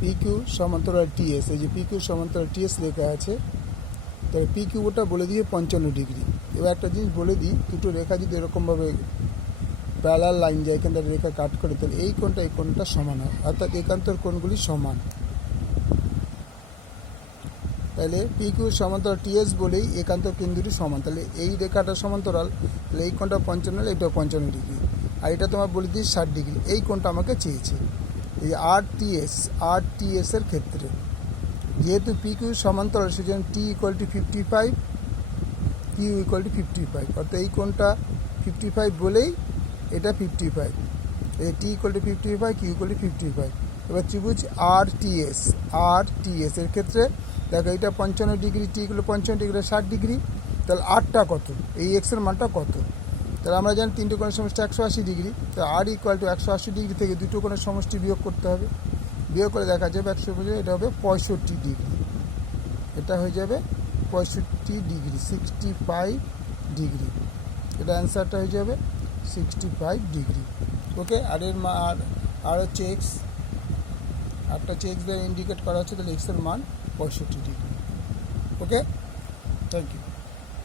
P Q সমান্তরাল T S, এই যে পি কিউ সমান্তরাল টিএস লেখা আছে, তাহলে পি কিউটা বলে দিয়ে 55 ডিগ্রি। এবার একটা জিনিস বলে দিই, দুটো রেখা যদি এরকমভাবে প্যারালাল লাইন যায়, এখানটা রেখা কাট করে, তাহলে এই কোণটা সমান হয়, অর্থাৎ একান্তর কোণগুলি সমান। তাহলে পি কিউ সমান্তরাল টিএস বলেই একান্তর কোণ দুটি সমান। তাহলে এই রেখাটা সমান্তরাল, তাহলে এই কোণটা 55, এটাও 55 ডিগ্রি, আর এটা তোমার বলে দিই 60 ডিগ্রি। এই কোণটা আমাকে চেয়েছে। এই আর টিএস এর ক্ষেত্রে যেহেতু পি কিউ সমান্তরাল, সেজন্য T equal to 55, Q equal to 55, অর্থাৎ এই কোণটা 55 বলেই এটা 55, এই T equal to 55, Q equal to 55। এবার ত্রিভুজ আর টিএস এর ক্ষেত্রে দেখো, এটা 55 degree, T equal to 55 degree, 60 degree, তাহলে আরটা কত, এই এক্সের মানটা কত? তাহলে আমরা জানি তিনটে কোণের সমষ্টি 180 ডিগ্রি, তো আর ইকুয়াল টু 180 ডিগ্রি থেকে দুটো কোণের সমষ্টি বিয়োগ করতে হবে। বিয়োগ করে দেখা যাবে 100, এটা হবে 65 ডিগ্রি, এটা হয়ে যাবে 65 ডিগ্রি, 65 ডিগ্রি, এটা অ্যান্সারটা হয়ে যাবে 65 ডিগ্রি। ওকে, আর এর মান আর হচ্ছে এক্স, আরটা হচ্ছে এক্স দ্বারা ইন্ডিকেট করা হচ্ছে, তাহলে এক্সের মান 65 ডিগ্রি। Okay, thank you.